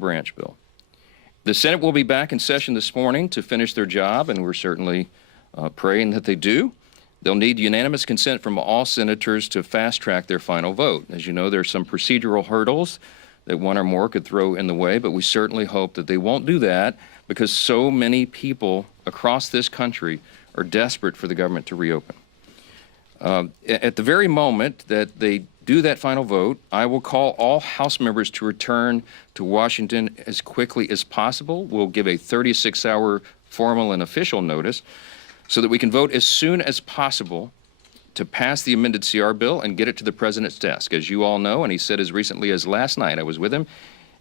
branch bill. The Senate will be back in session this morning to finish their job, and we're certainly praying that they do. They'll need unanimous consent from all senators to fast-track their final vote. As you know, there are some procedural hurdles that one or more could throw in the way, but we certainly hope that they won't do that because so many people across this country are desperate for the government to reopen. At the very moment that they do that final vote, I will call all House members to return to Washington as quickly as possible. We'll give a 36-hour formal and official notice so that we can vote as soon as possible to pass the amended CR bill and get it to the president's desk. As you all know, and he said as recently as last night, I was with him,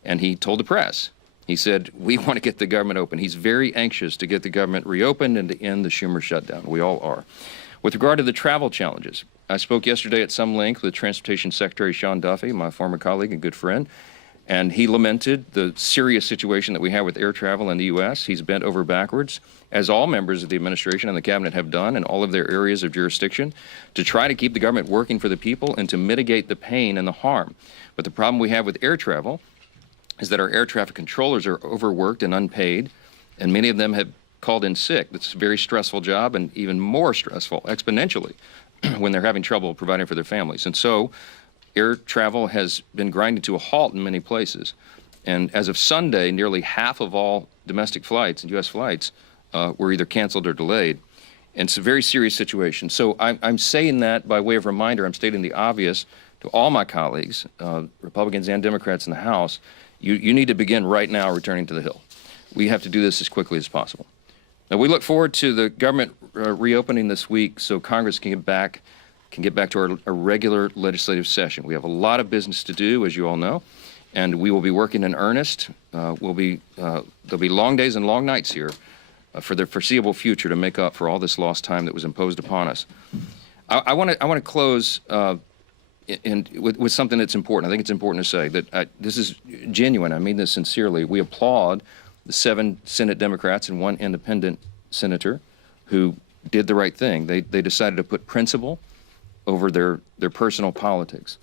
and he told the press, he said, we want to get the government open. He's very anxious to get the government reopened and to end the Schumer shutdown. We all are. With regard to the travel challenges, I spoke yesterday at some length with Transportation Secretary Sean Duffy, my former colleague and good friend, and he lamented the serious situation that we have with air travel in the U.S. He's bent over backwards, as all members of the administration and the cabinet have done in all of their areas of jurisdiction, to try to keep the government working for the people and to mitigate the pain and the harm. But the problem we have with air travel is that our air traffic controllers are overworked and unpaid, and many of them have called in sick. That's a very stressful job, and even more stressful exponentially when they're having trouble providing for their families. And so air travel has been grinding to a halt in many places. And as of Sunday, nearly half of all domestic flights and U.S. flights were either canceled or delayed. And it's a very serious situation. So I'm saying that by way of reminder. I'm stating the obvious to all my colleagues, Republicans and Democrats in the House. You need to begin right now returning to the Hill. We have to do this as quickly as possible. Now, we look forward to the government reopening this week so Congress can get back to our regular legislative session. We have a lot of business to do, as you all know, and we will be working in earnest. There'll be long days and long nights here for the foreseeable future to make up for all this lost time that was imposed upon us. I want to close with something that's important. I think it's important to say that this is genuine. I mean this sincerely. We applaud the 7 Senate Democrats and 1 independent senator who did the right thing. They decided to put principle over their personal politics.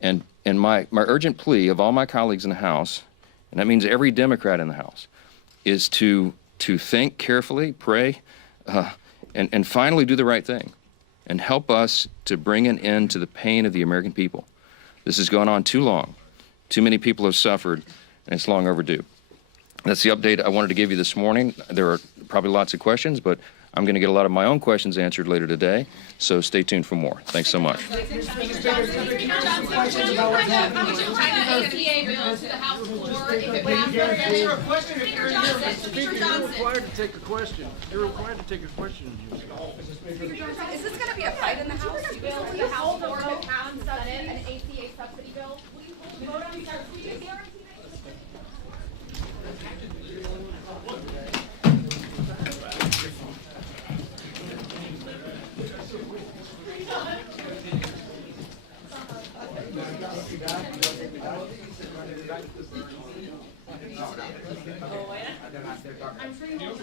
And my urgent plea of all my colleagues in the House, and that means every Democrat in the House, is to think carefully, pray, and finally do the right thing and help us to bring an end to the pain of the American people. This has gone on too long. Too many people have suffered, and it's long overdue. That's the update I wanted to give you this morning. There are probably lots of questions, but I'm going to get a lot of my own questions answered later today, so stay tuned for more. Thanks so much. You're required to take a question. You're required to take a question. Is this going to be a fight in the House? The House floor to pass an ACA subsidy bill? Will you vote on subsidy? I'm sure you will.